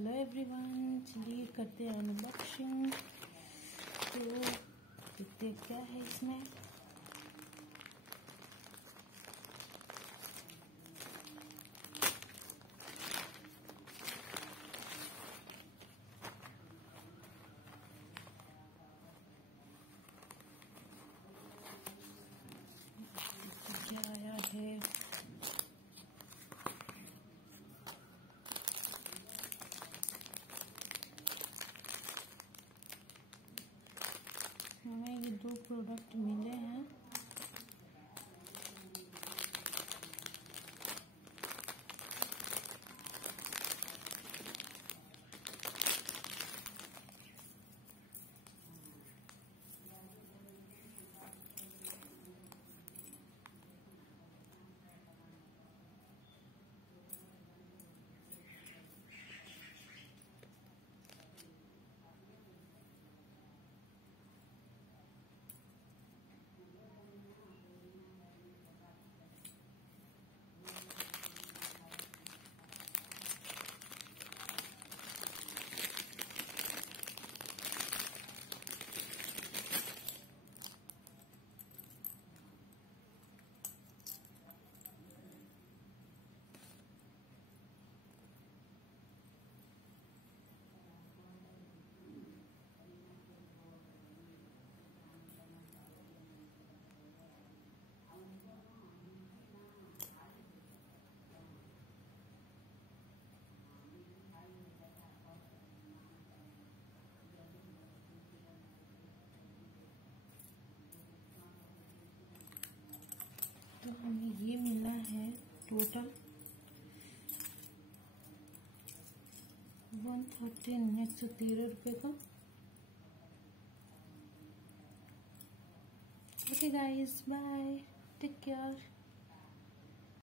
Hello everyone, चलिए करते हैं अनबॉक्सिंग। तो देखते हैं क्या है इसमें। क्या आया है? हमें ये 2 प्रोडक्ट मिले हैं। तो हमें ये मिला है टोटल 113 रुपये का। Okay guys, bye, take care.